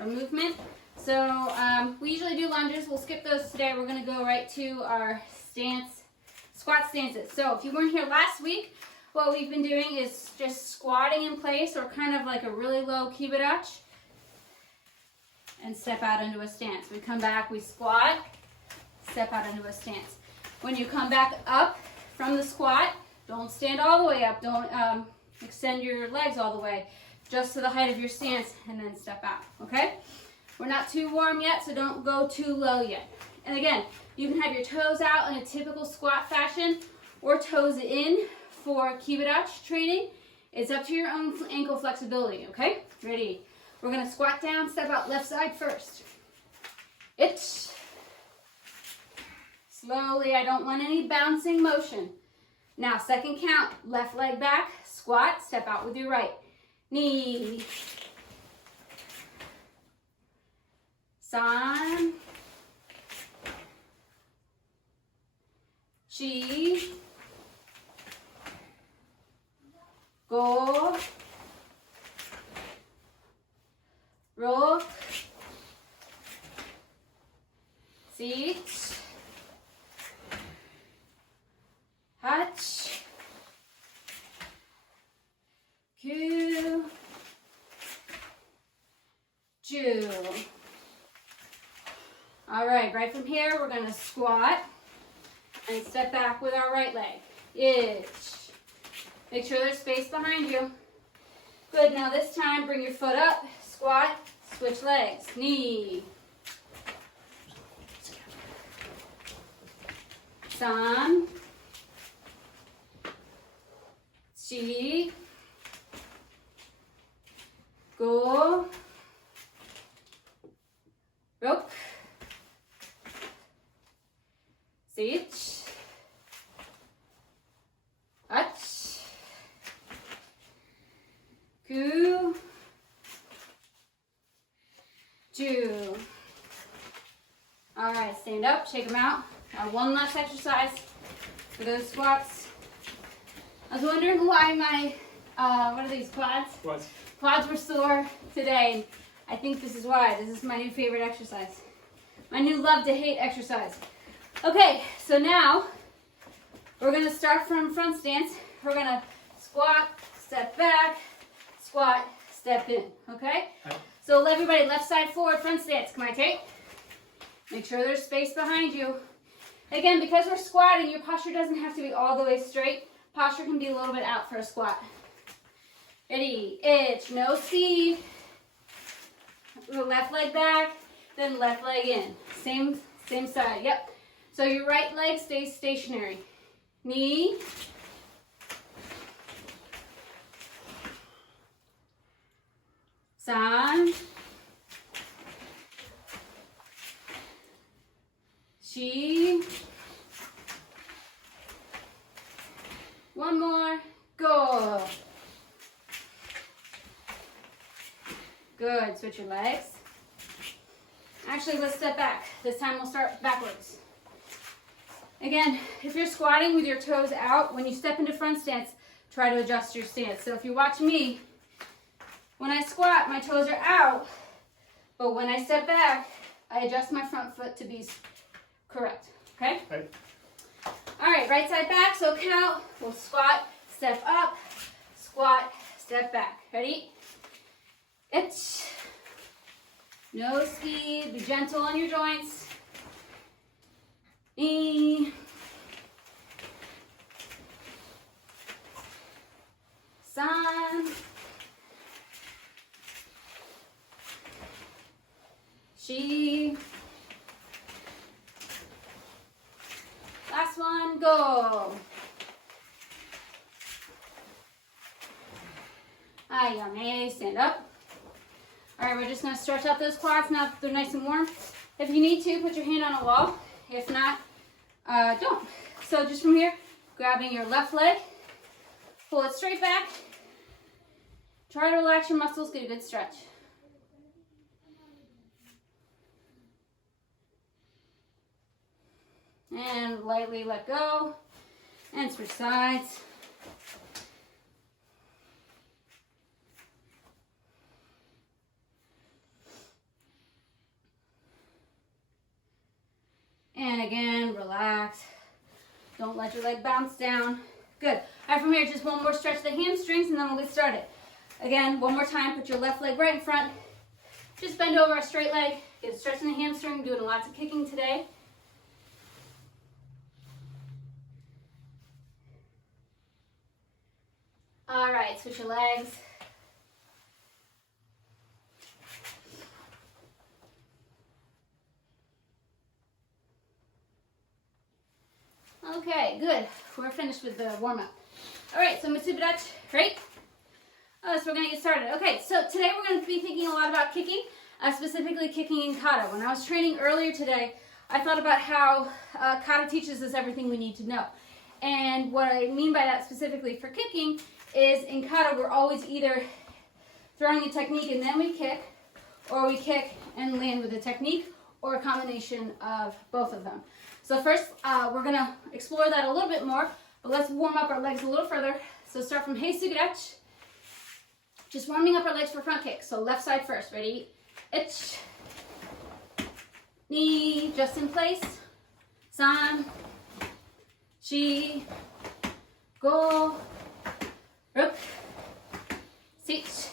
or movement. So we usually do lunges. We'll skip those today. We're going to go right to our squat stances. So if you weren't here last week, what we've been doing is just squatting in place or kind of like a really low kibidachi and step out into a stance. We come back, we squat, step out into a stance. When you come back up from the squat, don't stand all the way up. Don't extend your legs all the way, just to the height of your stance, and then step out, okay? We're not too warm yet, so don't go too low yet. And again, you can have your toes out in a typical squat fashion or toes in for kibidachi training. It's up to your own ankle flexibility, okay? Ready? We're gonna squat down, step out left side first. Itch. Slowly, I don't want any bouncing motion. Now, second count, left leg back, squat, step out with your right. Knee. San. Chi. Go. Rock. Sit. Hatch. Q. Ju. All right from here, we're going to squat and step back with our right leg. Itch. Make sure there's space behind you. Good, now this time, bring your foot up, squat, switch legs. Knee. San. Chi. Go. Rock. Sit. Hach. Ku. Ju. All right, stand up, shake them out. Now one last exercise for those squats. I was wondering why my, what are these, quads? Quads were sore today. I think this is why. This is my new favorite exercise. My new love to hate exercise. Okay, so now we're gonna start from front stance. We're gonna squat, step back, squat, step in, okay? So everybody, left side forward, front stance. Come on, Tate. Make sure there's space behind you. Again, because we're squatting, your posture doesn't have to be all the way straight. Posture can be a little bit out for a squat. Ready, itch, no speed. The left leg back, then left leg in. Same side, yep. So your right leg stays stationary. Knee. San. Chi. One more. Go. Good. Switch your legs. Actually, let's step back. This time we'll start backwards. Again, if you're squatting with your toes out, when you step into front stance, try to adjust your stance. So if you watch me, when I squat, my toes are out, but when I step back, I adjust my front foot to be correct, okay? Right. All right, right side back, so count. We'll squat, step up, squat, step back. Ready? Itch. No speed, be gentle on your joints. Knee. San. Chi. Last one, go. Ayame, stand up. All right, we're just gonna stretch out those quads now that they're nice and warm. If you need to, put your hand on a wall. If not, don't. So just from here, grabbing your left leg, pull it straight back. Try to relax your muscles, get a good stretch. And lightly let go, and switch sides. And again, relax. Don't let your leg bounce down. Good. All right, from here, just one more stretch of the hamstrings and then we'll get started. Again, one more time, put your left leg right in front. Just bend over a straight leg, get a stretch in the hamstring, doing lots of kicking today. All right, switch your legs. Okay, good. We're finished with the warm-up. All right, so Mitsubidachi, right? So we're going to get started. Okay, so today we're going to be thinking a lot about kicking, specifically kicking in Kata. When I was training earlier today, I thought about how Kata teaches us everything we need to know. And what I mean by that specifically for kicking is in Kata, we're always either throwing a technique and then we kick, or we kick and land with a technique, or a combination of both of them. So first, we're going to explore that a little bit more, but let's warm up our legs a little further. So start from Heisugudachi, just warming up our legs for front kick. So left side first, ready? Ich, knee, just in place. San, chi, go, ruk, sich,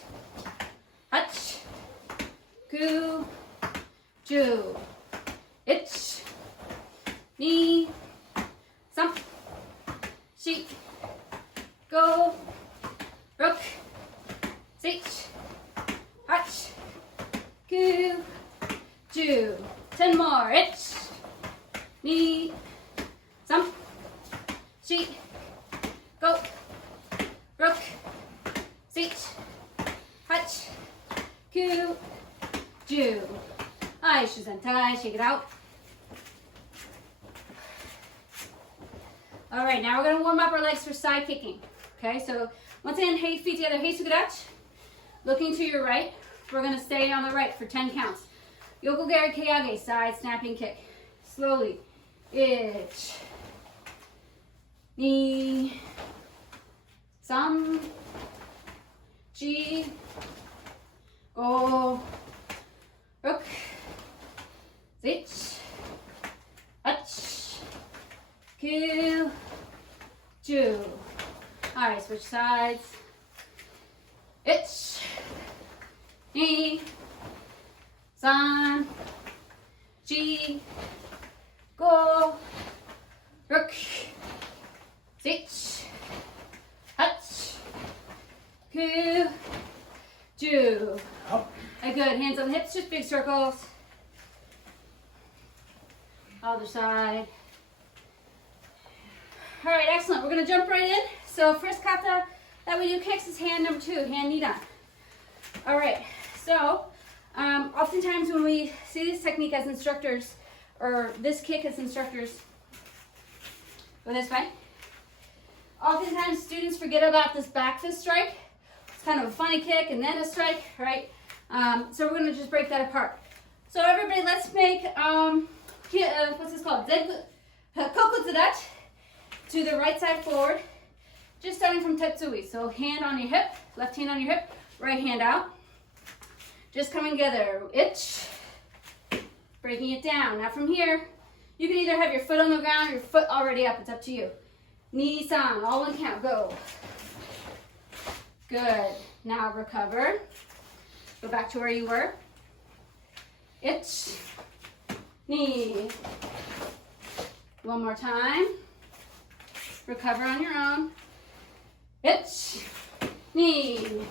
hach, ku, ju, ich, knee, sam, chi, go, ruk, sich, hach, ku, ju. 10 more. Ich, knee, sam, chi, go, ruk, sich, hach, ku, ju. Ai, Shizentai, shake it out. All right, now we're going to warm up our legs for side kicking. Okay, so once again, feet together, Heisugudachi. Looking to your right. We're going to stay on the right for 10 counts. Yokogari Kayage, side snapping kick. Slowly. Ich, knee, sam, chi, go, ruk, sich, hach, ku, ju. All right, switch sides. Ich, knee, san, chi, go, ruk, sich, hach, ku, ju. Good, hands on the hips, just big circles. Other side. All right, excellent. We're going to jump right in. So first kata that we do kicks is hand number 2, hand knee down. All right, so oftentimes when we see this technique as instructors, or this kick as instructors, go this way. Oftentimes students forget about this back fist strike. It's kind of a funny kick and then a strike, right? So we're going to just break that apart. So everybody, let's make, what's this called? Kokutsudachi to the right side forward. Just starting from Tetsui. So hand on your hip, left hand on your hip, right hand out. Just coming together. Ich, breaking it down. Now from here, you can either have your foot on the ground or your foot already up. It's up to you. Knee, san, all one count. Go. Good. Now recover. Go back to where you were. Ich, knee. One more time. Recover on your own. Ich, knee.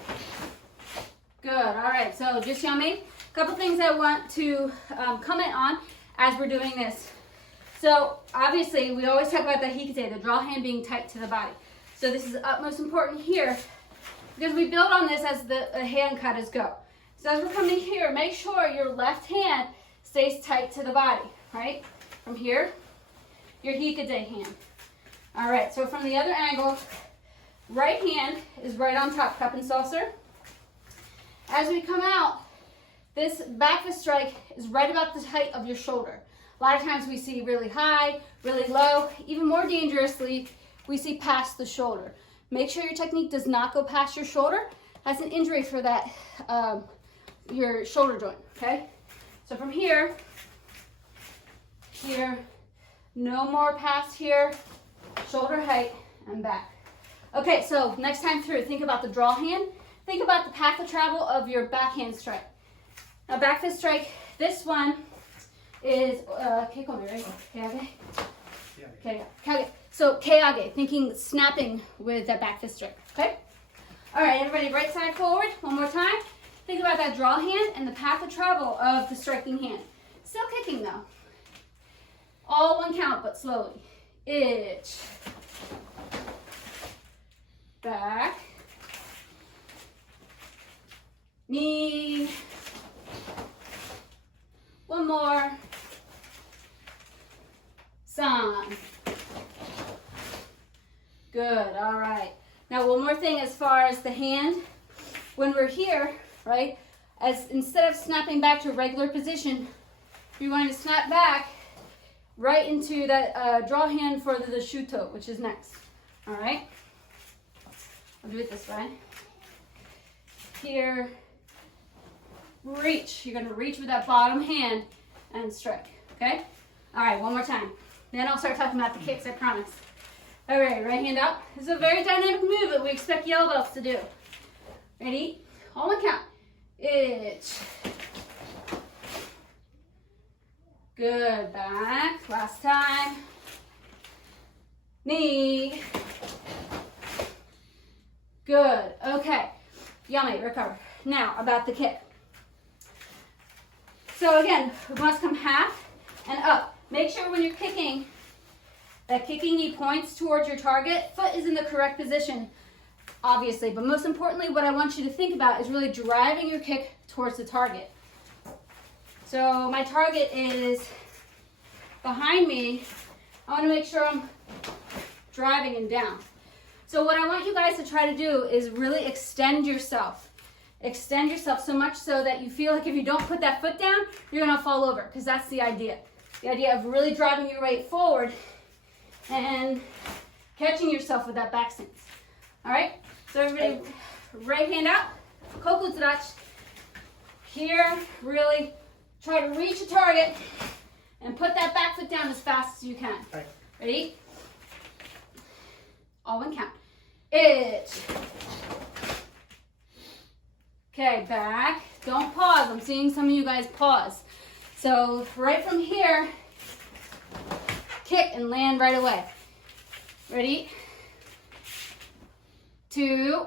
Good. All right. So just yummy. A couple things I want to comment on as we're doing this. So obviously we always talk about the hikite, the draw hand being tight to the body. So this is utmost important here because we build on this as the hand katas go. So as we're coming here, make sure your left hand stays tight to the body, right? From here, your hikite hand. All right, so from the other angle, right hand is right on top, cup and saucer. As we come out, this back fist strike is right about the height of your shoulder. A lot of times we see really high, really low. Even more dangerously, we see past the shoulder. Make sure your technique does not go past your shoulder. That's an injury for that, your shoulder joint, okay? So from here, here, No more pass here. Shoulder height and back. Okay, so next time through, think about the draw hand. Think about the path of travel of your backhand strike. Now back fist strike, this one is, keikome, right? Keage? Okay, kage. So keage, thinking snapping with that back fist strike, okay? All right, everybody, right side forward, one more time. Think about that draw hand and the path of travel of the striking hand. Still kicking though. All one count, but slowly. Ich. Back. Knee. One more. San. Good, all right. Now one more thing as far as the hand. When we're here, right, as instead of snapping back to a regular position, you're going to snap back right into that draw hand for the shuto, which is next. All right? I'll do it this way. Here, reach. You're going to reach with that bottom hand and strike, okay? All right, one more time. Then I'll start talking about the kicks, I promise. All right, right hand up. This is a very dynamic move that we expect yellow belts to do. Ready? All one count. Ich. Good, back. Last time. Knee. Good, okay. Yummy, recover. Now, about the kick. So again, we must come half and up. Make sure when you're kicking, that kicking knee points towards your target. Foot is in the correct position, obviously, but most importantly, what I want you to think about is really driving your kick towards the target. So my target is behind me. I want to make sure I'm driving and down. So what I want you guys to try to do is really extend yourself. Extend yourself so much so that you feel like if you don't put that foot down, you're going to fall over, because that's the idea. The idea of really driving your weight forward and catching yourself with that back stance. All right? So everybody, right hand out, koku tadachi. Here, really try to reach a target and put that back foot down as fast as you can. Right. Ready? All one count. Ich. Okay, back. Don't pause. I'm seeing some of you guys pause. So right from here, kick and land right away. Ready? 2.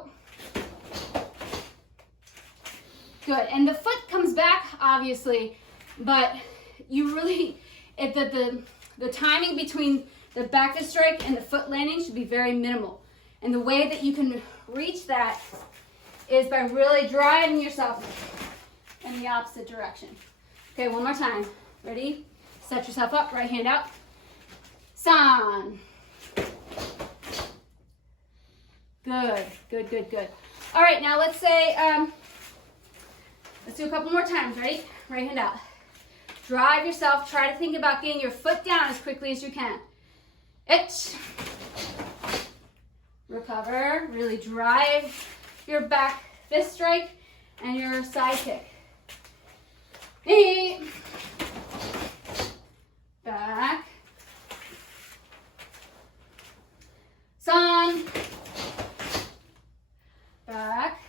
Good. And the foot comes back, obviously, but you really, the timing between the back fist strike and the foot landing should be very minimal. And the way that you can reach that is by really driving yourself in the opposite direction. Okay, one more time. Ready? Set yourself up, right hand out. San. Good, good, good, good. All right, now let's say, let's do a couple more times. Ready? Right hand out. Drive yourself. Try to think about getting your foot down as quickly as you can. Ich. Recover. Really drive your back fist strike and your side kick. Knee. Back. San. Back.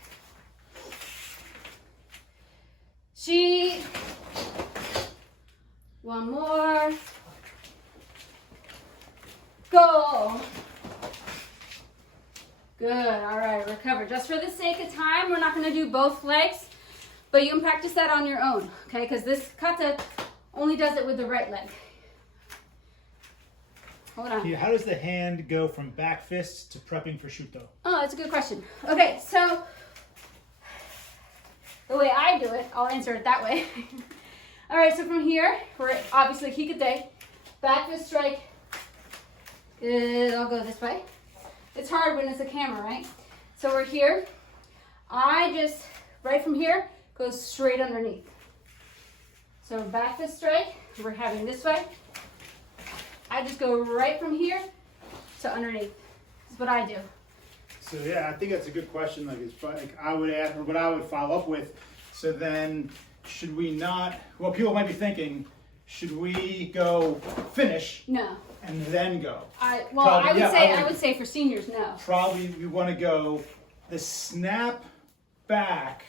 Shi. One more. Go. Good. All right, recover. Just for the sake of time, we're not going to do both legs, but you can practice that on your own, okay? Because this kata only does it with the right leg. Hold on. How does the hand go from back fists to prepping for shuto? Oh, that's a good question. Okay, so the way I do it, I'll answer it that way. All right, so from here, we're obviously hikate, back fist strike. I'll go this way. It's hard when it's a camera, right? So we're here. I just, right from here, go straight underneath. So back fist strike, we're having this way. I just go right from here to underneath. That's what I do. So yeah, I think that's a good question. Like I would ask, or what I would follow up with. So then, should we not? Well, people might be thinking, should we go finish? No. and then go. I would say for seniors, no. Probably we want to go the snap back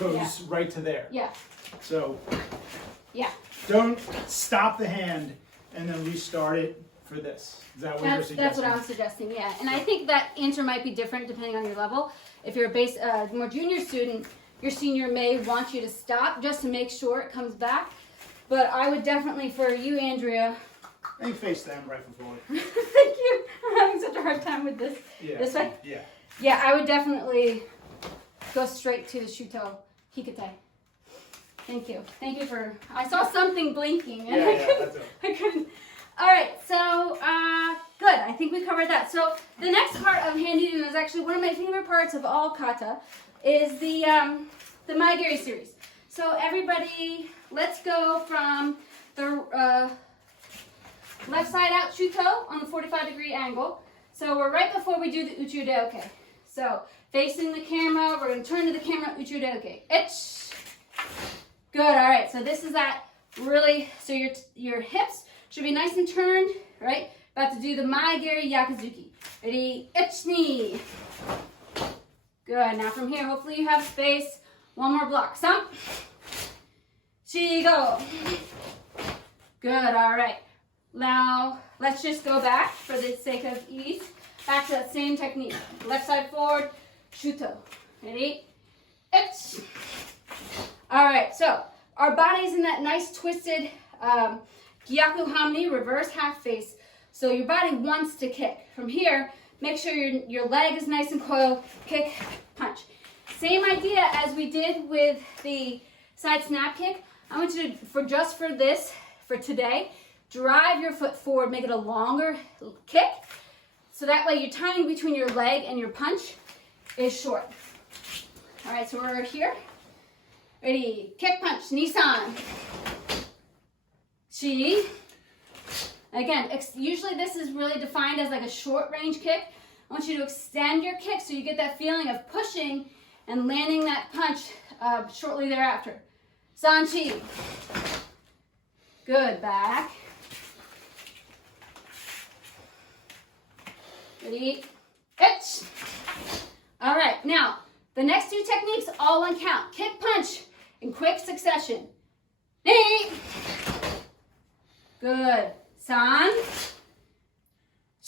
goes right to there. Yeah. So yeah. Don't stop the hand and then restart it for this. Is that what you're suggesting? That's what I'm suggesting, yeah. And I think that answer might be different depending on your level. If you're a more junior student, your senior may want you to stop just to make sure it comes back. But I would definitely, for you, Andrea. I think face them right forward. Thank you. I'm having such a hard time with this. Yeah. This way? Yeah. Yeah, I would definitely go straight to the Shuto Hikate. Thank you. Thank you for, I saw something blinking and I couldn't. All right, so good. I think we covered that. So the next part of Handydoon is actually one of my favorite parts of all kata, is the Maigiri series. So everybody, let's go from the left side out Shuto on the 45-degree angle. So we're right before we do the Uchiudeoke. So facing the camera, we're going to turn to the camera, Uchiudeoke. Ich. Good, all right. So this is that really, so your hips should be nice and turned, right? About to do the Maigiri Yakuzuki. Ready? Ich ni. Good, now from here, hopefully you have space. One more block. Some. Chi go. Good, all right. Now, let's just go back for the sake of ease. Back to that same technique. Left side forward, Shuto. Ready? Ich. All right, so our body's in that nice twisted Gyaku Hamni, reverse half face. So your body wants to kick. From here, make sure your leg is nice and coiled. Kick, punch. Same idea as we did with the side snap kick. I want you to, for today, drive your foot forward, make it a longer kick. So that way your timing between your leg and your punch is short. All right, so we're here. Ready, kick, punch, Nissan. Chi. Again, usually this is really defined as like a short range kick. I want you to extend your kick so you get that feeling of pushing and landing that punch shortly thereafter. San Chi. Good, back. Ready, ich. All right, now the next two techniques, all one count. Kick, punch in quick succession. Knee. Good. San.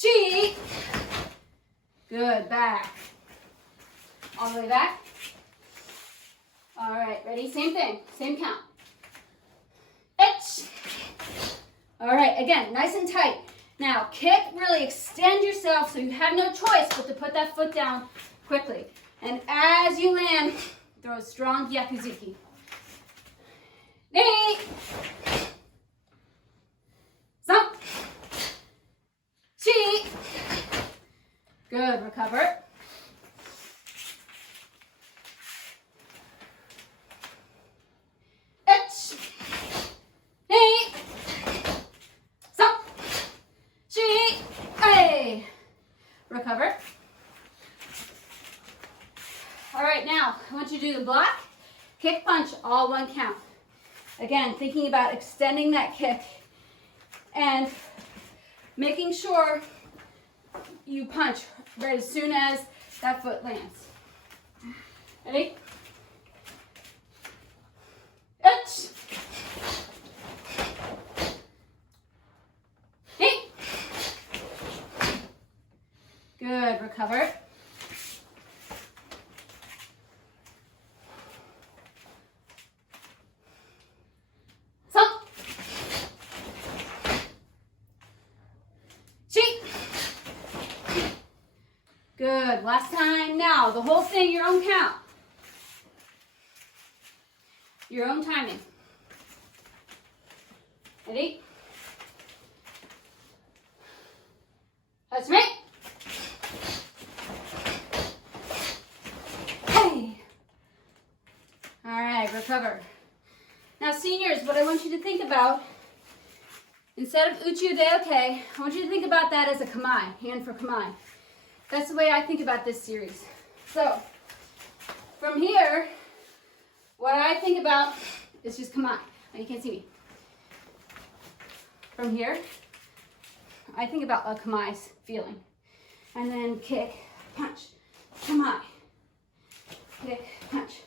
Chi. Good. Back. All the way back. All right. Ready? Same thing. Same count. Ich. All right. Again, nice and tight. Now, kick, really extend yourself so you have no choice but to put that foot down quickly. And as you land, throw a strong Yakuzuki. Knee. Zump. Chi. Good, recover. Ich. Knee. Zump. Chi. Hey. Recover. All right, now I want you to do the block, kick, punch, all one count. Again, thinking about extending that kick and making sure you punch right as soon as that foot lands. Ready? Ich. Hey. Good, recover. Good. Last time. Now, the whole thing, your own count. Your own timing. Ready? That's me. Hey. All right, recover. Now, seniors, what I want you to think about, instead of Uchiudeoke, I want you to think about that as a kamae, hand for kamae. That's the way I think about this series. So, from here, what I think about is just kamae. Oh, you can't see me. from here, I think about a kamai's feeling. And then kick, punch, kamai, kick, punch.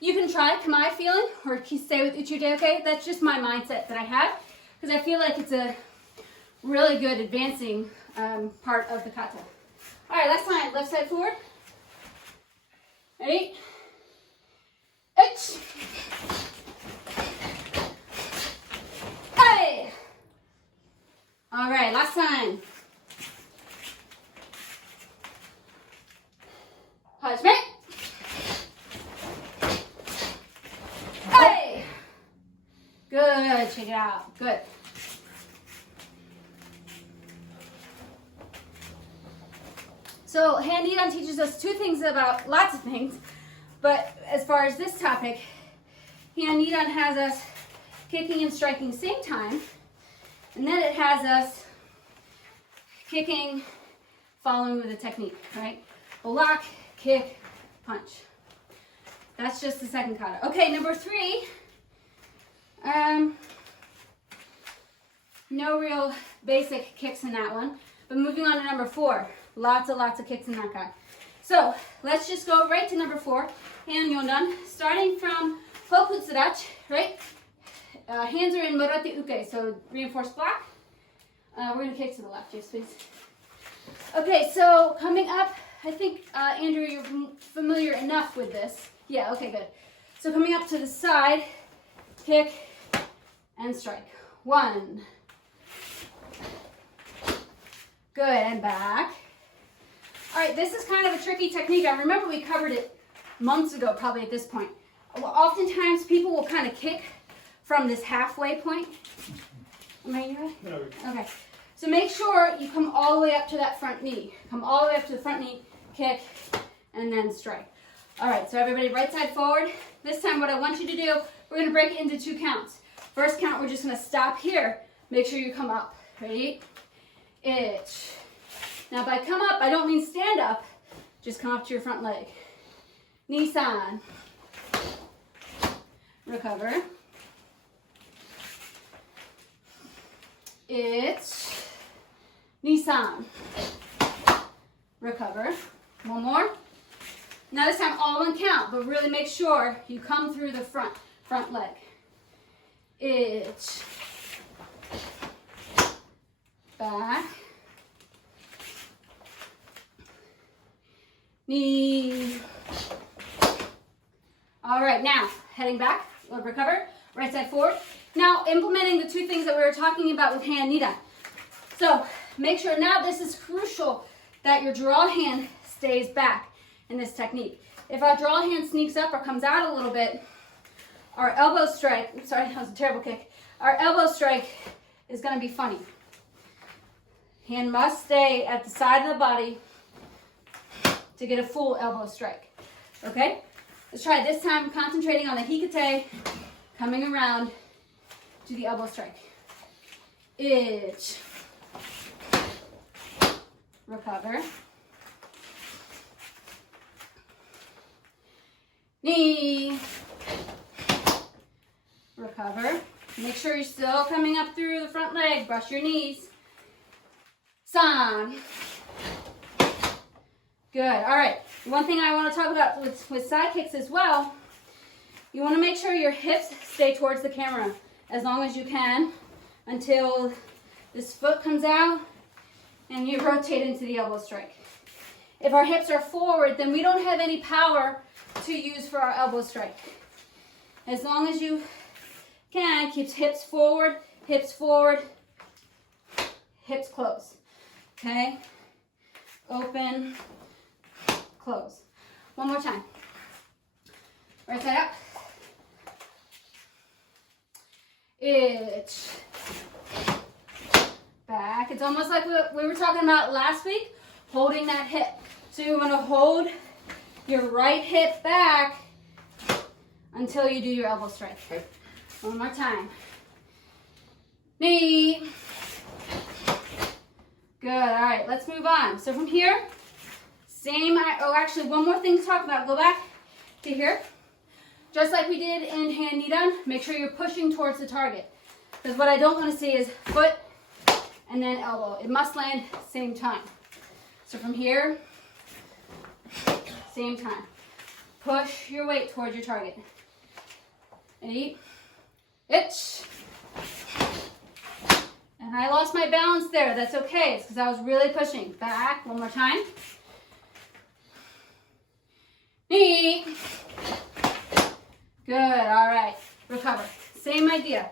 You can try kamai feeling or stay with uchude, okay? That's just my mindset that I have because I feel like it's a really good advancing part of the kata. All right, last time, left side forward. Ready? H. Hey. All right, last time. Punishment. Hey. Good. Check it out. Good. So Heian teaches us two things about lots of things, but as far as this topic, Heian has us kicking and striking same time, and then it has us kicking, following with a technique, right? Block, kick, punch. That's just the second kata. Okay, number 3. No real basic kicks in that one, but moving on to number 4. Lots of kicks in that guy. So let's just go right to number 4. Hand yondan. Starting from Kokutsurach, right? Hands are in Morate Uke, so reinforced block. We're going to kick to the left, yes, please. Okay, so coming up, I think, Andrew, you're familiar enough with this. Yeah, okay, good. So coming up to the side, kick and strike. 1. Good, and back. All right, this is kind of a tricky technique. I remember we covered it months ago, probably at this point. Oftentimes, people will kind of kick from this halfway point. Am I in your way? No. Okay. So make sure you come all the way up to that front knee. Come all the way up to the front knee, kick, and then strike. All right, so everybody right side forward. This time what I want you to do, we're going to break it into 2 counts. First count, we're just going to stop here. Make sure you come up. Ready? Itch. Now by come up, I don't mean stand up. Just come up to your front leg. Nisan. Recover. Itch. Nisan. Recover. One more. Now this time all one count, but really make sure you come through the front leg. Itch. Back. Knee. All right, now heading back, we'll recover, right side forward. Now implementing the 2 things that we were talking about with hand nida. So make sure now this is crucial that your draw hand stays back in this technique. If our draw hand sneaks up or comes out a little bit, our elbow strike, sorry, that was a terrible kick. Our elbow strike is gonna be funny. Hand must stay at the side of the body to get a full elbow strike, okay? Let's try it this time, concentrating on the hikate, coming around to the elbow strike. Itch. Recover. Knee. Recover. Make sure you're still coming up through the front leg. Brush your knees. San. Good. All right. One thing I want to talk about with side kicks as well, you want to make sure your hips stay towards the camera as long as you can until this foot comes out and you rotate into the elbow strike. If our hips are forward, then we don't have any power to use for our elbow strike. As long as you can, keep hips forward, hips close. Okay? Open, close. One more time. Right side up. Itch. Back. It's almost like what we were talking about last week, holding that hip. So you want to hold your right hip back until you do your elbow strike. Okay. One more time. Knee. Good. All right, let's move on. So from here, actually one more thing to talk about. Go back to here. Just like we did in hand nidan, make sure you're pushing towards the target. Because what I don't want to see is foot and then elbow. It must land same time. So from here, same time. Push your weight towards your target. Ready? Itch. And I lost my balance there. That's okay. It's because I was really pushing. Back. One more time. Knee. Good. All right. Recover. Same idea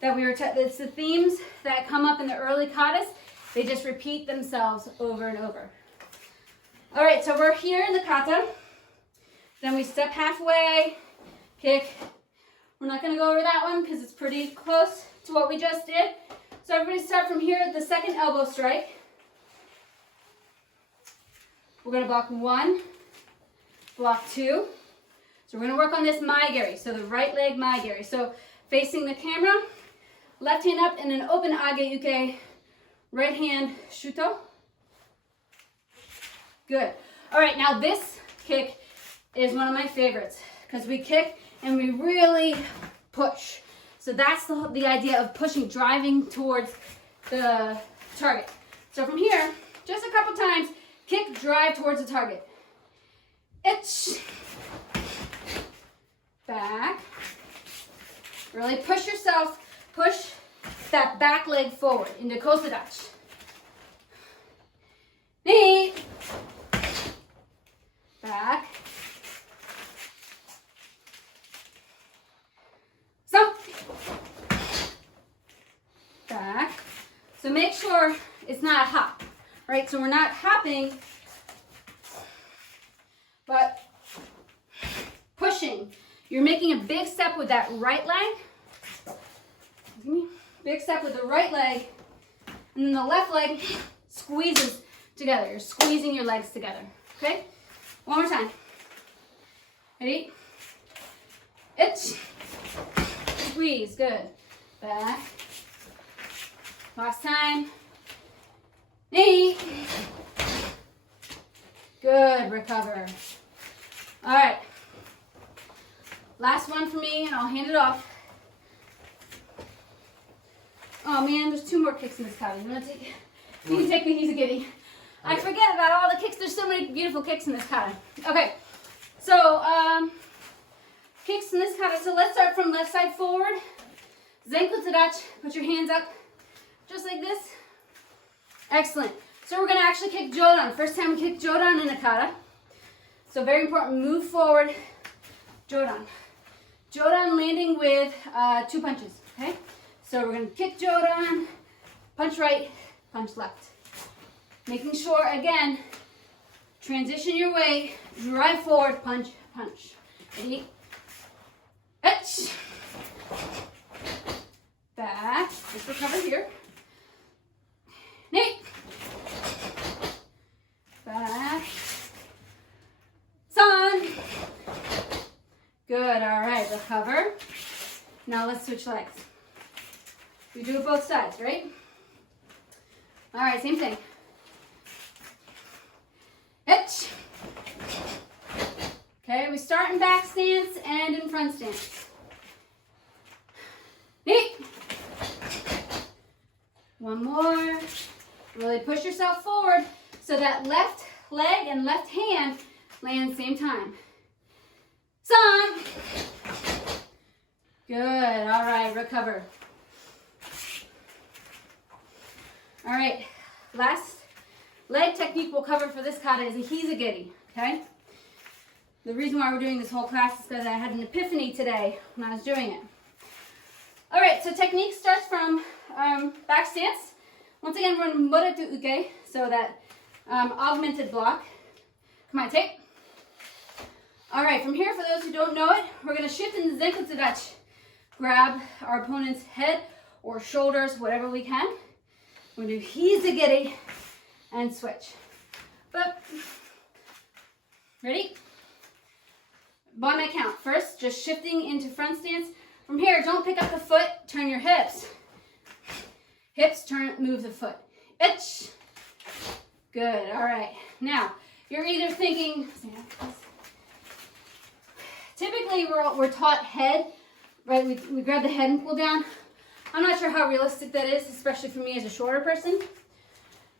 that we were. It's the themes that come up in the early katas. They just repeat themselves over and over. All right. So we're here in the kata. Then we step halfway. Kick. We're not going to go over that one because it's pretty close to what we just did. So everybody start from here at the second elbow strike. We're going to block 1, block 2. So we're going to work on this maigeri, so the right leg maigeri. So facing the camera, left hand up in an open age uke, right hand shuto. Good. All right, now this kick is one of my favorites because we kick and we really push. So that's the idea of pushing, driving towards the target. So from here, just a couple times, kick, drive towards the target. Itch. Back. Really push yourself. Push that back leg forward into kosudachi. Knee. Back. So. Back. So make sure it's not a hop, right? So we're not hopping, but pushing. You're making a big step with that right leg. Big step with the right leg, and then the left leg squeezes together. You're squeezing your legs together, okay? One more time. Ready? Itch. Squeeze, good. Back. Last time. Knee. Good, recover. All right. Last one for me, and I'll hand it off. Oh man, there's 2 more kicks in this kata. You can take me, he's a giddy. I forget about all the kicks. There's so many beautiful kicks in this kata. Okay, so kicks in this kata. So let's start from left side forward. Zenko tadachi. Put your hands up, just like this. Excellent. So we're gonna actually kick jodan. First time we kick jodan in a kata. So very important. Move forward. Jodan. Jodan landing with 2 punches. Okay. So we're gonna kick jodan, punch right, punch left. Making sure, again, transition your way, drive forward, punch, punch. Ready? Etch. Back. Just recover here. Knee. Back. Sun. Good. All right. Recover. Now let's switch legs. We do it both sides, right? All right. Same thing. Hitch. Okay. We start in back stance and in front stance. Knee. One more. Really push yourself forward so that left leg and left hand land same time. Sun. Good. All right. Recover. All right. Last leg technique we'll cover for this kata is a hizagiri. Okay. The reason why we're doing this whole class is because I had an epiphany today when I was doing it. All right. So technique starts from back stance. Once again, we're in moretu uke, so that augmented block. Come on, take. All right, from here, for those who don't know it, we're going to shift into Zenko Tadachi. Grab our opponent's head or shoulders, whatever we can. We're going to do hizagiri and switch. But, ready? By my count. First, just shifting into front stance. From here, don't pick up the foot, turn your hips. Hips, turn, move the foot. Itch. Good, all right. Now, you're either thinking, typically we're taught head, right? We grab the head and pull down. I'm not sure how realistic that is, especially for me as a shorter person.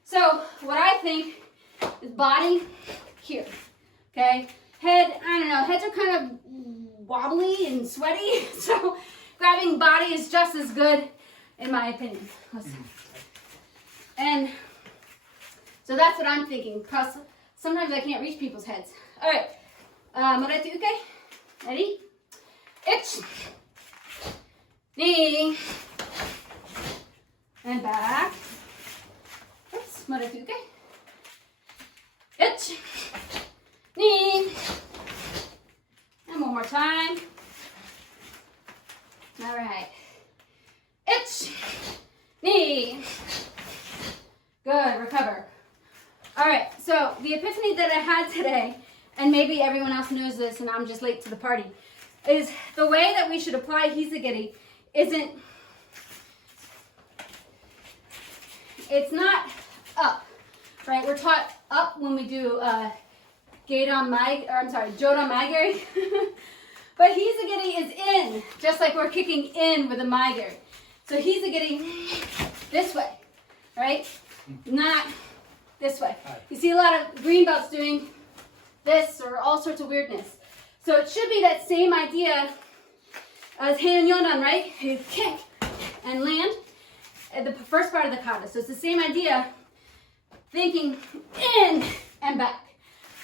So what I think is body here, okay? Head, I don't know, heads are kind of wobbly and sweaty, so grabbing body is just as good, in my opinion. And so that's what I'm thinking, because sometimes I can't reach people's heads. All right, moretu uke, ready? Ich, knee, and back. Oops, moretu uke. Ich, knee, and one more time. All right, ich, knee. Good, recover. All right, so the epiphany that I had today, and maybe everyone else knows this and I'm just late to the party, is the way that we should apply Hisagiri isn't, it's not up, right? We're taught up when we do Jodan Maigari, but Hisagiri is in, just like we're kicking in with a Maigari. So Hisagiri this way, right? Not this way. You see a lot of green belts doing this or all sorts of weirdness. So it should be that same idea as Heian Yonan, right? You kick and land at the first part of the kata. So it's the same idea, thinking in and back.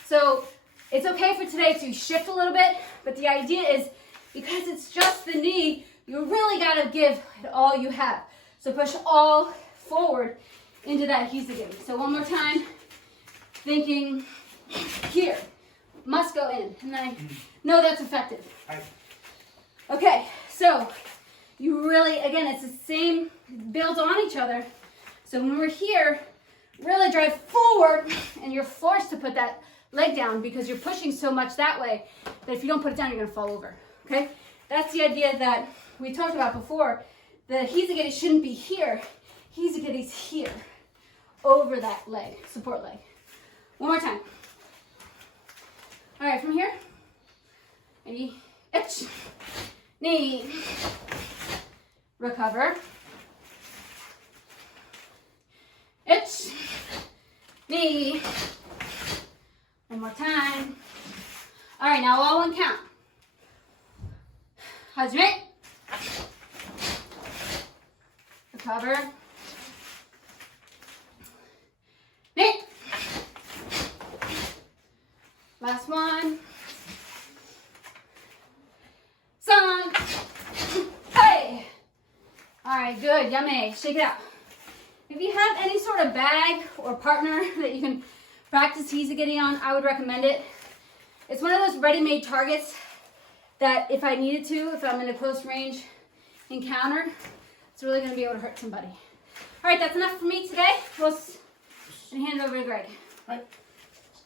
So it's okay for today to shift a little bit, but the idea is because it's just the knee, you really got to give it all you have. So push all forward into that Hisagiri. So one more time, thinking here, must go in, and I know that's effective. Okay, so you really, again, it's the same, builds on each other. So when we're here, really drive forward, and you're forced to put that leg down because you're pushing so much that way that if you don't put it down, you're gonna fall over, okay? That's the idea that we talked about before. The Hisagiri shouldn't be here, Hisagiri's here. Over that leg, support leg. One more time. All right, from here, ready, ich, knee, recover, ich, knee, one more time. All right, now all one count. Hajime, recover, knee. Last one. Sun. Hey. All right, good. Yummy. Shake it out. If you have any sort of bag or partner that you can practice Hisagiri on, I would recommend it. It's one of those ready-made targets that if I needed to, if I'm in a close range encounter, it's really going to be able to hurt somebody. All right, that's enough for me today. And hand it over to Greg. All right.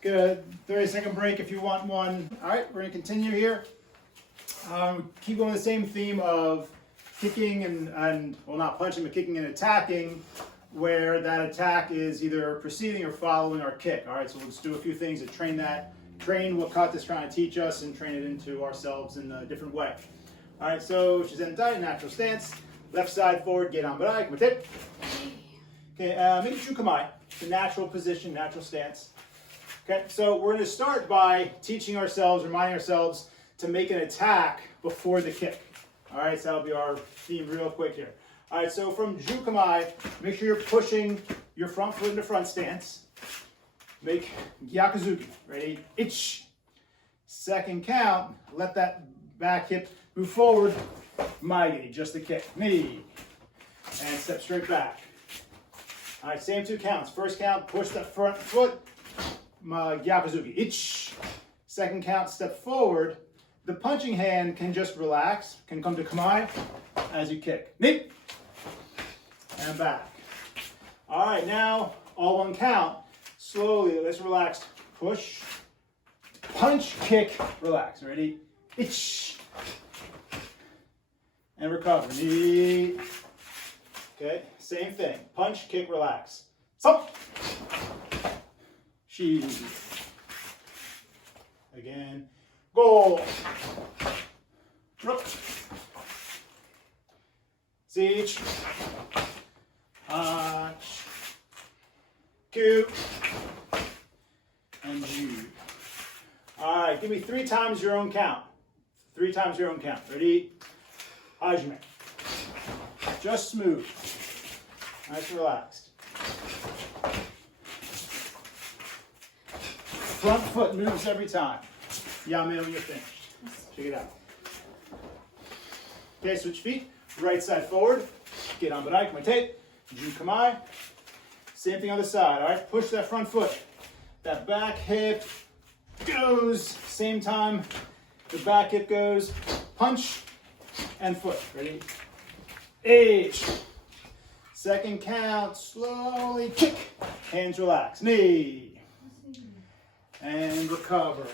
Good. 30-second break if you want one. All right, we're going to continue here. Keep going with the same theme of kicking and well, not punching, but kicking and attacking, where that attack is either preceding or following our kick. All right, so we'll just do a few things to train what Kata is trying to teach us and train it into ourselves in a different way. All right, so Shizendai, natural stance. Left side forward, get on barai, kumate. Okay, make Jukamai, the natural position, natural stance. Okay, so we're going to start by teaching ourselves, reminding ourselves to make an attack before the kick. All right, so that'll be our theme real quick here. All right, so from Jukamai, make sure you're pushing your front foot into front stance. Make Gyakuzuki. Ready? Ich. Second count, let that back hip move forward. Maigiri, just the kick. Knee. And step straight back. All right, same two counts. First count, push that front foot. Gyakuzuki. Ich. Second count, step forward. The punching hand can just relax, can come to kamae as you kick. Knee. And back. All right, now all one count. Slowly, let's relax. Push, punch, kick, relax. Ready? Ich. And recover. Knee. Okay, same thing. Punch, kick, relax. Up. Shi. Again. Go. Drop. Siege. Q. And Ju. All right, give me 3 times your own count. 3 times your own count. Ready? Hajime. Just smooth. Nice and relaxed. Front foot moves every time. Yame when you're finished. Check it out. Okay, switch feet. Right side forward. Get on Barai, my tape. Ju Kamai. Same thing on the side. All right, push that front foot. That back hip goes. Same time. The back hip goes. Punch and foot. Ready? H. Second count. Slowly kick. Hands relax. Knee. And recover.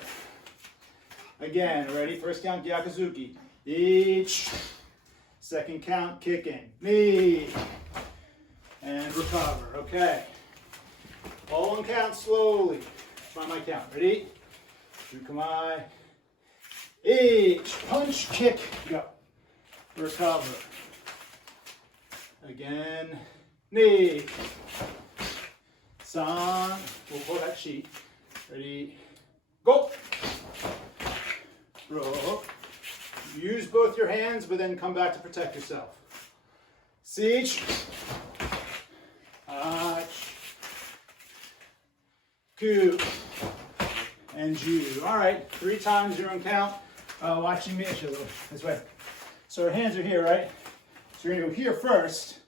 Again, ready? First count, Gyakuzuki. Each. Second count, kicking. Knee. And recover. Okay. All one count slowly. By my count. Ready? Jukamai. Each. Punch, kick, go. Recover. Again. Knee. San. We'll pull that sheet. Ready? Go. Roll. Use both your hands, but then come back to protect yourself. Siege. Ku. And Ju. All right, 3 times your own count. Watching me a little this way. So our hands are here, right? So you're gonna go here first,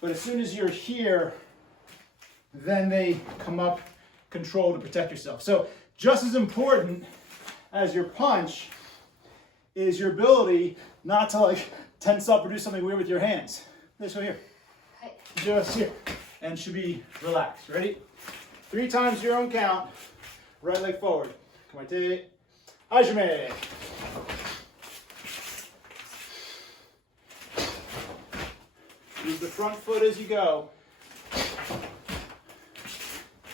but as soon as you're here, then they come up control to protect yourself. So just as important as your punch is your ability not to like tense up or do something weird with your hands. This one here. Just here. And should be relaxed. Ready? 3 times your own count. Right leg forward. Kamaite. Hajime. Use the front foot as you go.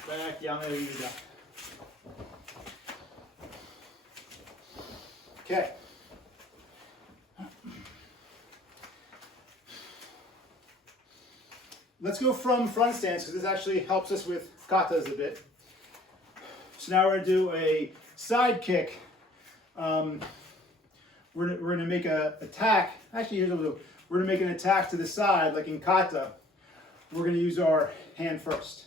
Back, Yame Yuda. Okay. Let's go from front stance because this actually helps us with katas a bit. So now we're going to do a side kick. We're going to make an attack. Actually, here's what we'll do. We're going to make an attack to the side, like in kata. We're going to use our hand first,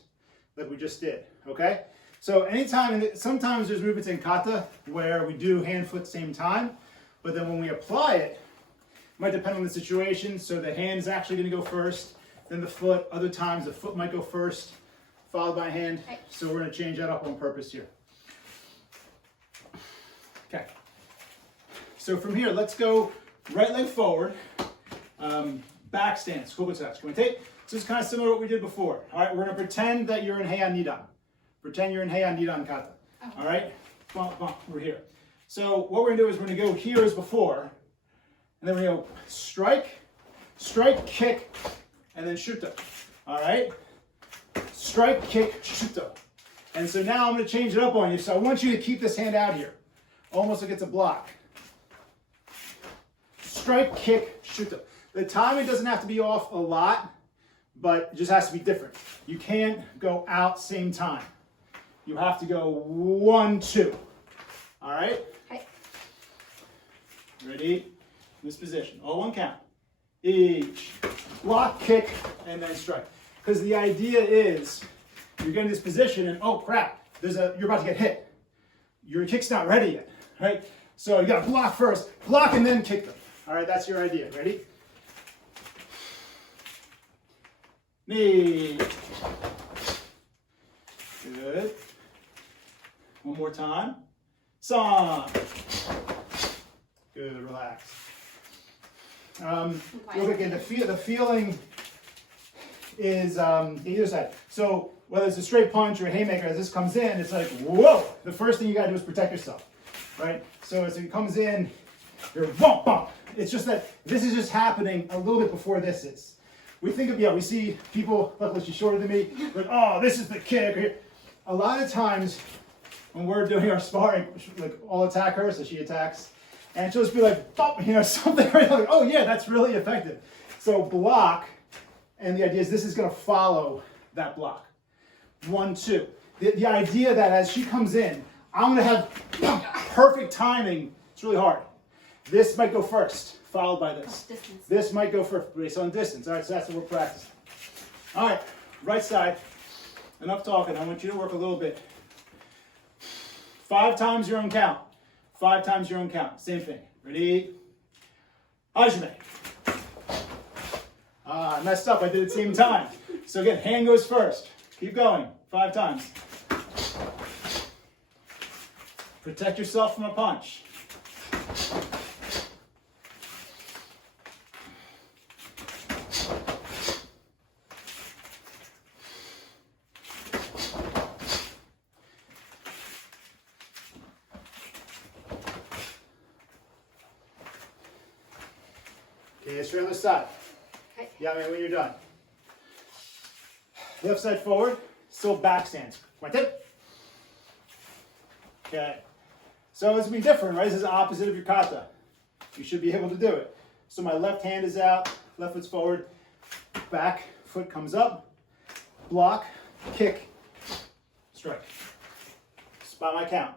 like we just did. Okay? So anytime, sometimes there's movements in kata where we do hand foot same time, but then when we apply it, it might depend on the situation. So the hand is actually going to go first, then the foot. Other times the foot might go first, followed by hand. So we're going to change that up on purpose here. Okay. So from here, let's go right leg forward, back stance, kobutatsu. Can we take? So it's kind of similar to what we did before. All right, we're going to pretend that you're in Heian Nidan. Pretend you're in Heian Nidan Kata. Okay. All right, bump, bump, we're here. So what we're going to do is we're going to go here as before, and then we're going to go strike, strike, kick, and then shuto. All right, strike, kick, shuto. And so now I'm going to change it up on you. So I want you to keep this hand out here, almost like it's a block. Strike, kick, shuto. The timing doesn't have to be off a lot, but it just has to be different. You can't go out same time. You have to go 1, 2. All right? Okay. Ready? In this position. All one count. Each. Block, kick, and then strike. Because the idea is you're getting this position and oh crap, you're about to get hit. Your kick's not ready yet. Right? So you gotta block first. Block and then kick them. All right, that's your idea. Ready? Knee. Good. One more time. San. Good, relax. Real quick, and the feeling is either side. So whether it's a straight punch or a haymaker, as this comes in, it's like, whoa! The first thing you gotta do is protect yourself, right? So as it comes in, you're bump, bump. It's just that this is just happening a little bit before this is. We think of, we see people, luckily she's shorter than me, like, oh, this is the kick. A lot of times when we're doing our sparring, like I'll attack her, so she attacks, and she'll just be like, bump, something, right? Like, oh yeah, that's really effective. So block, and the idea is this is going to follow that block. 1, 2. The idea that as she comes in, I'm going to have perfect timing. It's really hard. This might go first, followed by this. Distance. This might go first, based on distance. All right, so that's what we're practicing. All right, right side. Enough talking. I want you to work a little bit. 5 times your own count. 5 times your own count. Same thing. Ready? Hajime. I messed up. I did it at the same time. So again, hand goes first. Keep going. 5 times. Protect yourself from a punch. Okay, let's try on the side. Okay. Yeah, man, when you're done. Left side forward, still back stance. Right there. Okay. So it's going to be different, right? This is opposite of your kata. You should be able to do it. So my left hand is out, left foot's forward, back foot comes up, block, kick, strike. Spot my count.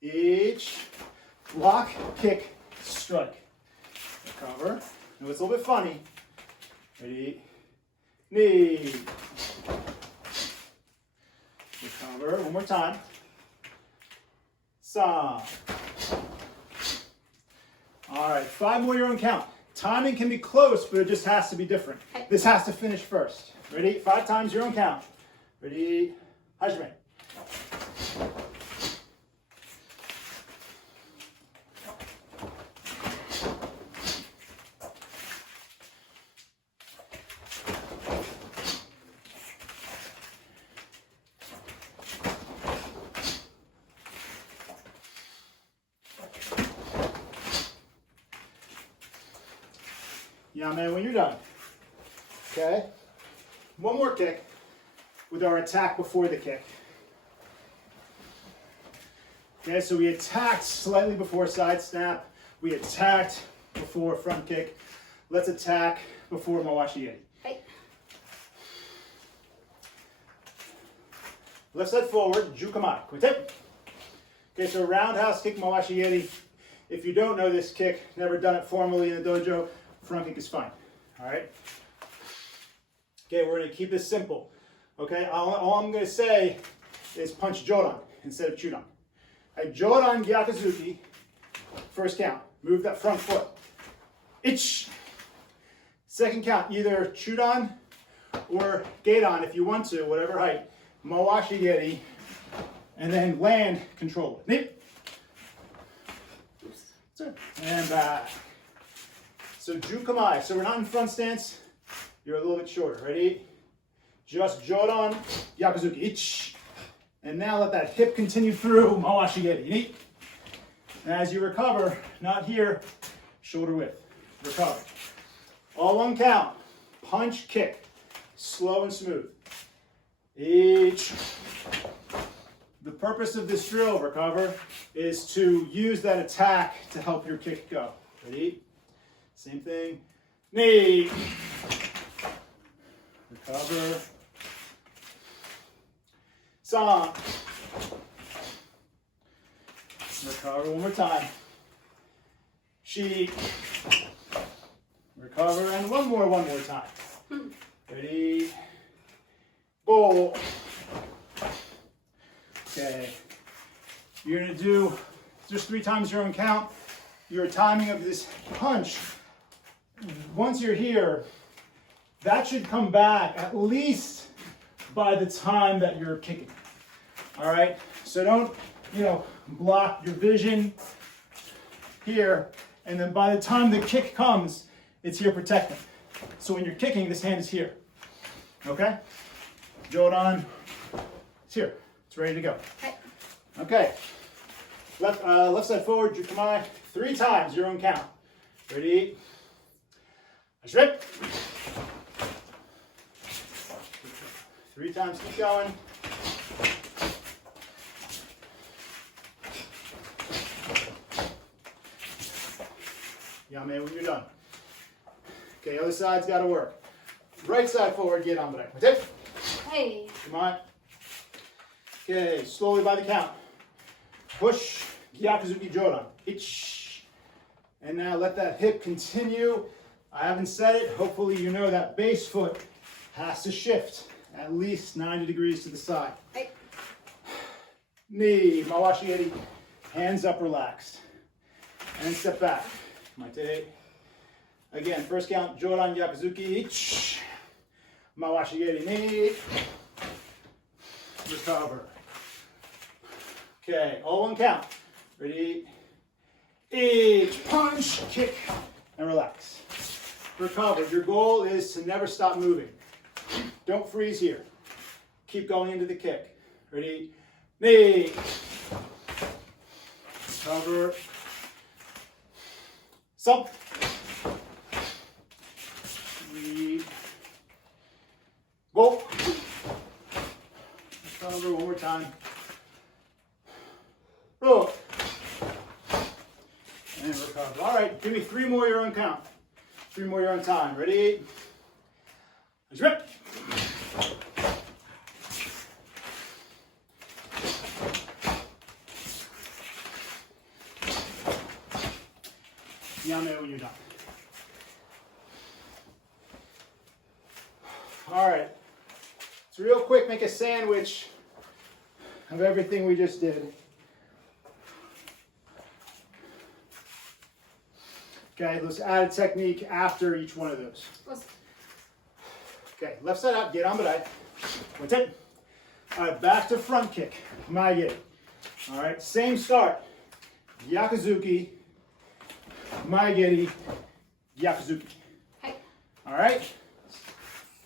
Each block, kick, strike. Recover. Now it's a little bit funny. Ready? Knee. Recover. One more time. Sa. All right, 5 more your own count. Timing can be close, but it just has to be different. This has to finish first. Ready? 5 times your own count. Ready? Hajime. Yeah, man, when you're done. Okay? One more kick with our attack before the kick. Okay, so we attacked slightly before side snap. We attacked before front kick. Let's attack before Mawashi Yeti. Hey. Left side forward, Jukamai. Quinte. Okay, so roundhouse kick, Mawashi Yeti. If you don't know this kick, never done it formally in the dojo, front kick is fine. All right. Okay, we're going to keep this simple. Okay, all I'm going to say is punch Joran instead of Chudan. Right, Joran Gyakuzuki, first count. Move that front foot. Ich. Second count, either Chudan or Gaedan if you want to, whatever height. Mawashi Yeti, and then land control it. Nip. And back. So Jukamai. So we're not in front stance. You're a little bit shorter. Ready? Just Jodan Gyakuzuki. Ich. And now let that hip continue through Mawashi Yeti. And as you recover, not here, shoulder width. Recover. All one count. Punch, kick. Slow and smooth. Each. The purpose of this drill, recover, is to use that attack to help your kick go. Ready? Same thing. Knee. Recover. Song. Recover one more time. She. Recover and one more time. Ready? Bowl. Okay. You're going to do just 3 times your own count. Your timing of this punch, once you're here, that should come back at least by the time that you're kicking. All right? So don't, block your vision here, and then by the time the kick comes, it's here protecting. So when you're kicking, this hand is here. Okay? Jodan, it's here. It's ready to go. Okay. Left side forward, Jukamai. 3 times your own count. Ready? Strip. 3 times, keep going. Yeah, man, when you're done. Okay, other side's got to work. Right side forward, get on break. That's it. Hey. Come on. Okay, slowly by the count. Push, Gyakuzuki Jodan. Ich. And now let that hip continue. I haven't said it. Hopefully you know that base foot has to shift at least 90 degrees to the side. Hey. Knee, Mawashi Eri. Hands up, relaxed. And step back. Maite. Again, first count, Jodan Gyakuzuki. Ich. Mawashi Eri knee. Recover. Okay, all one count. Ready? Each punch, kick, and relax. Recover. Your goal is to never stop moving. Don't freeze here. Keep going into the kick. Ready? Knee. Cover. Sump. Three. Go. Recover one more time. Roll. And recover. All right, give me 3 more your own count. 3 more your own time. Ready? Rip. Yame when you're done. All right. So real quick, make a sandwich of everything we just did. Okay, let's add a technique after each one of those. Okay, left side out, get on badai. What's it? All right, back to front kick. Maege. All right, same start. Gyakuzuki, Maegeri, Gyakuzuki. Hey. All right,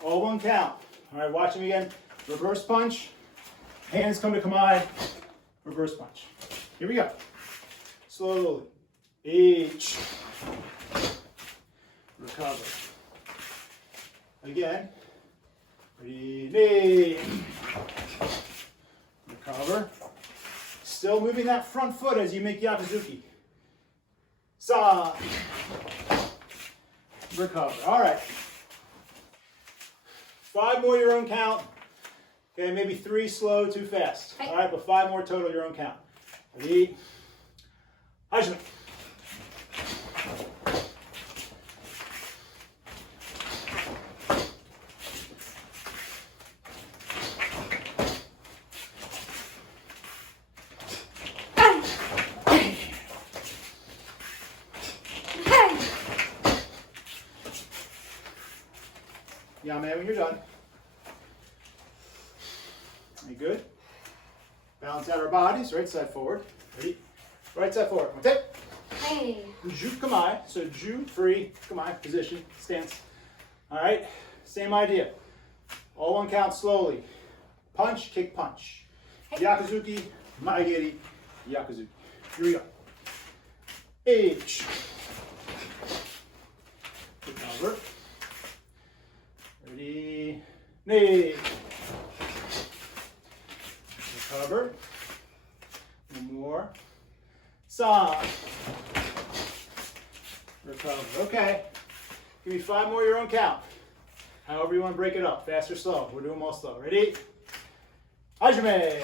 all one count. All right, watch me again. Reverse punch, hands come to kamae, reverse punch. Here we go. Slowly. Each. Recover. Again. Ready, knee. Recover. Still moving that front foot as you make Gyakuzuki. Sa. Recover. All right. 5 more your own count. Okay, maybe 3 slow, 2 fast. All right, but 5 more total your own count. Ready? Hajime. Yeah, man, when you're done. Are you good? Balance out our bodies, right side forward. Ready? Right side forward. One, Hey. Ju kamae. So ju, free, kamae, position, stance. All right, same idea. All one count slowly. Punch, kick, punch. Gyakuzuki, maegeri, Gyakuzuki. Here we go. H. Recover. Ready, knee. Recover. One more. Sa. Recover. Okay. Give me 5 more your own count. However you want to break it up. Fast or slow. We're doing more slow. Ready? Hajime.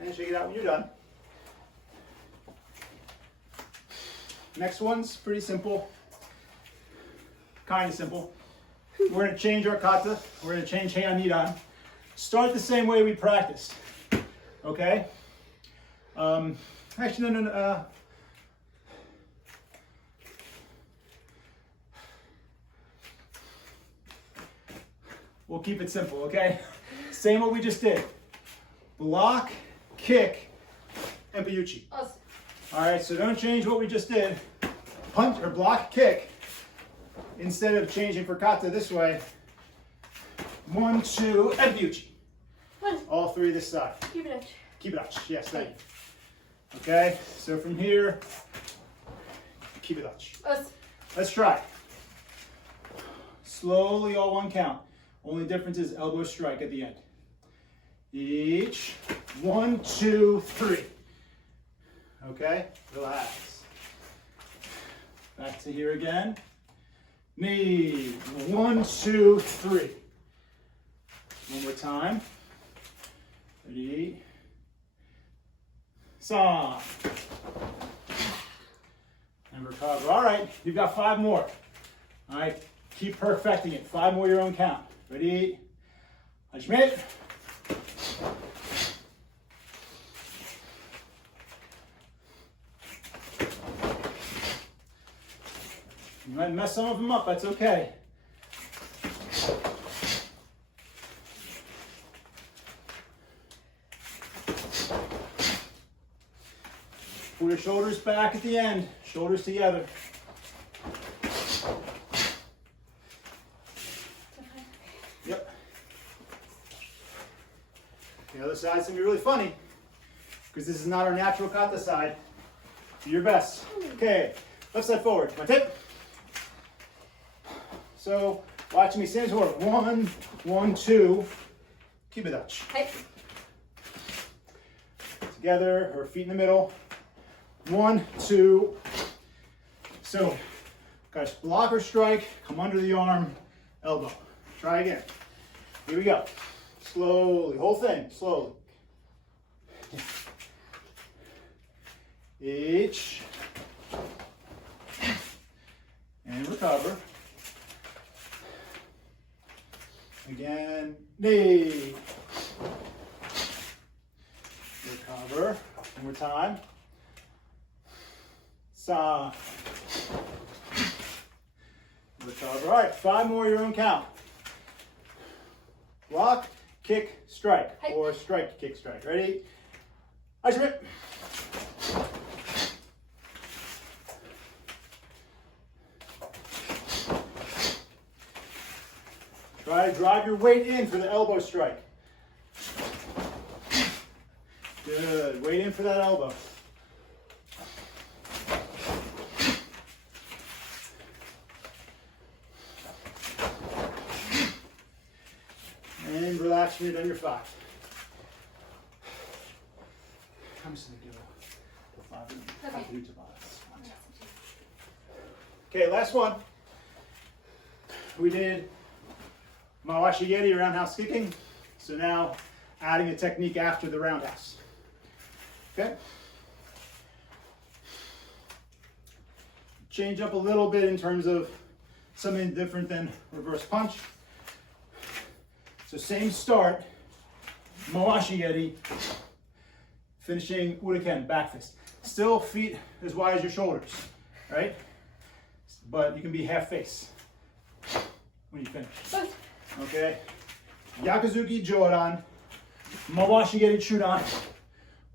And shake it out when you're done. Next one's pretty simple. Kind of simple. We're going to change our kata. We're going to change Heian Nidan. Start the same way we practiced. Okay? Actually, no. We'll keep it simple, okay? Same what we just did. Block, kick, and Piyuchi. Awesome. All right, so don't change what we just did. Punch or block, kick. Instead of changing for kata this way, 1, 2, and Piyuchi. All 3 this side. Keep it up. Keep it up. Yes, thank you. Okay, so from here, keep it touch. Let's try. Slowly, all one count. Only difference is elbow strike at the end. Each. 1, 2, 3. Okay, relax. Back to here again. Knee. 1, 2, 3. One more time. Ready. Song. And recover. All right, you've got 5 more. All right, keep perfecting it. 5 more your own count. Ready? Schmidt. You might mess some of them up, that's okay. Pull your shoulders back at the end, shoulders together. Yep. The other side's gonna be really funny because this is not our natural kata side. Do your best. Okay, left side forward. My tip. So, watch me stand forward. 1, 1, 2. Keep it touch. Together, her feet in the middle. 1, 2. So, guys, block or strike, come under the arm, elbow. Try again. Here we go. Slowly, whole thing, slowly. Each. And recover. Again, knee. Recover. One more time. Side. Recover. All right, 5 more your own count. Block, kick, strike. Or strike, kick, strike. Ready? Schmidt. Try to drive your weight in for the elbow strike. Good. Weight in for that elbow. And relax when you're done your 5. I'm just going to go for 5 minutes. Okay, last one. We did Mawashi Yeti, roundhouse kicking. So now adding a technique after the roundhouse. Okay? Change up a little bit in terms of something different than reverse punch. So same start, Mawashi Yeti, finishing Uraken, back fist. Still feet as wide as your shoulders, right? But you can be half face when you finish. Okay? Yakuzuki Joran, Mawashi Yeti Chudan,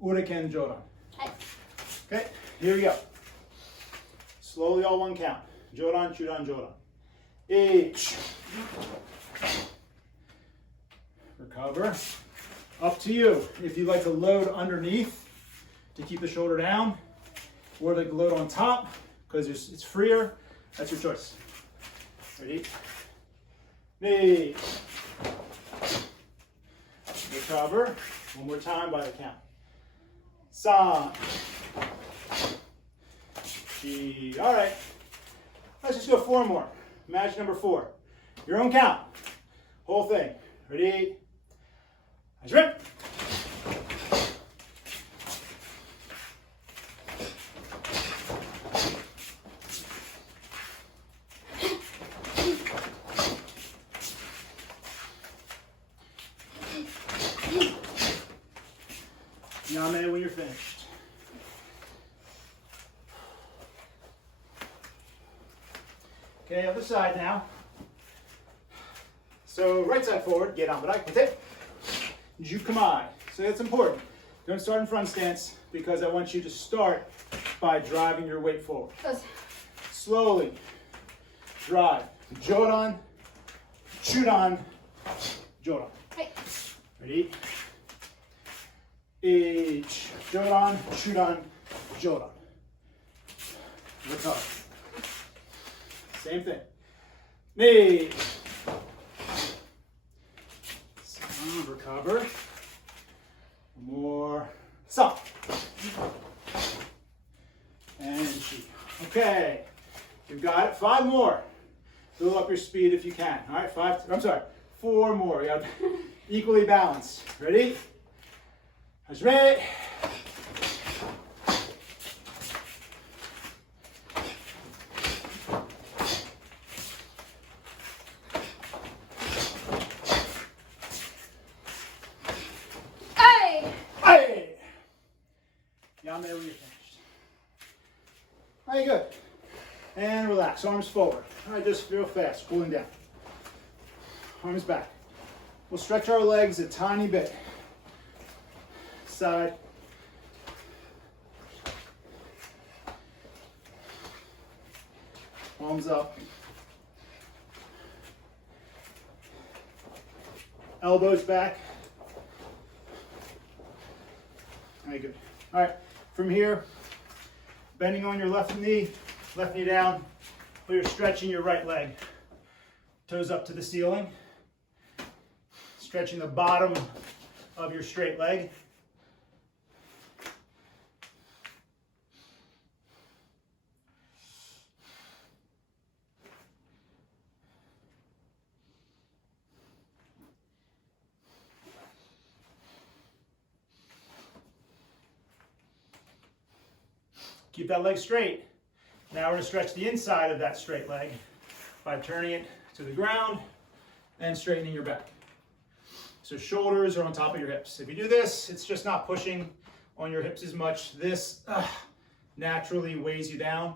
Uraken Joran. Okay, here we go. Slowly, all one count. Joran, Chudan, Joran. Each. Recover. Up to you. If you'd like to load underneath to keep the shoulder down, or like load on top because it's freer, that's your choice. Ready? Knee. Recover. One more time by the count. San. Chi. All right. Let's just go 4 more. Match number 4. Your own count. Whole thing. Ready? Rip. Yame when you're finished. Okay, other side now. So right side forward, get on, but I can take. Jukamai. So that's important. Don't start in front stance because I want you to start by driving your weight forward. Slowly drive. Joran, Chudan, Joran. Ready? Each. Jodan, Shudan, Jodan. Recover. Same thing. Knee. Recover. More. Stop. And chi. Okay. You've got it. 5 more. Build up your speed if you can. All right, 4 more. You got equally balanced. Ready? Ready. Hey! Down there when you're finished. All right, good. And relax, arms forward. All right, just real fast, cooling down. Arms back. We'll stretch our legs a tiny bit. Side. Palms up. Elbows back. Very good. All right, from here, bending on your left knee down, but you're stretching your right leg. Toes up to the ceiling. Stretching the bottom of your straight leg. Keep that leg straight. Now we're going to stretch the inside of that straight leg by turning it to the ground and straightening your back. So shoulders are on top of your hips. If you do this, it's just not pushing on your hips as much. This naturally weighs you down,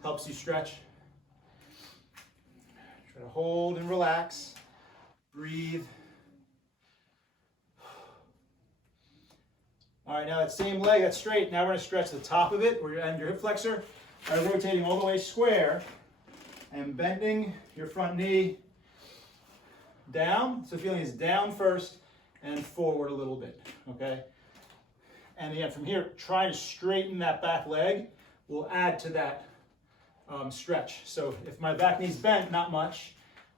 helps you stretch. Try to hold and relax. Breathe. All right, now that same leg, that's straight. Now we're going to stretch the top of it, and your hip flexor, by rotating all the way square and bending your front knee down. So feeling is down first and forward a little bit, okay? And again, from here, try to straighten that back leg. Will add to that stretch. So if my back knee's bent, not much,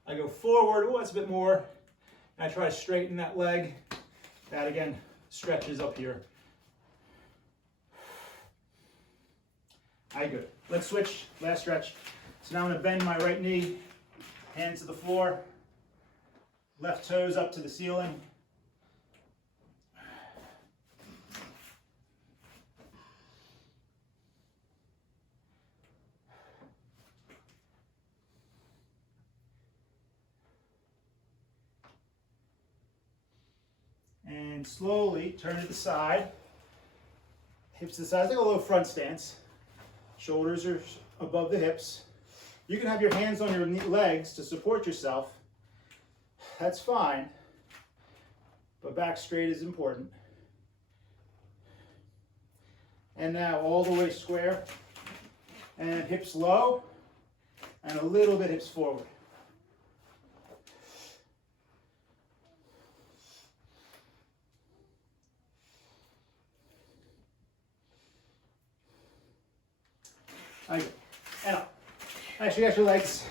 I go forward, oh, that's a bit more, and I try to straighten that leg. That, again, stretches up here. All right, good. Let's switch, last stretch. So now I'm going to bend my right knee, hands to the floor, left toes up to the ceiling. And slowly turn to the side, hips to the side, like a little front stance. Shoulders are above the hips. You can have your hands on your legs to support yourself. That's fine, but back straight is important. And now all the way square, and hips low, and a little bit hips forward. And up. Actually, got your legs.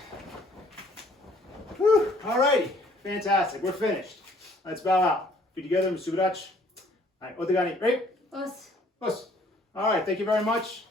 Whew. All righty. Fantastic. We're finished. Let's bow out. Feet together. Musubirach. All right. Otegani. Ready? Us. Us. All right. Thank you very much.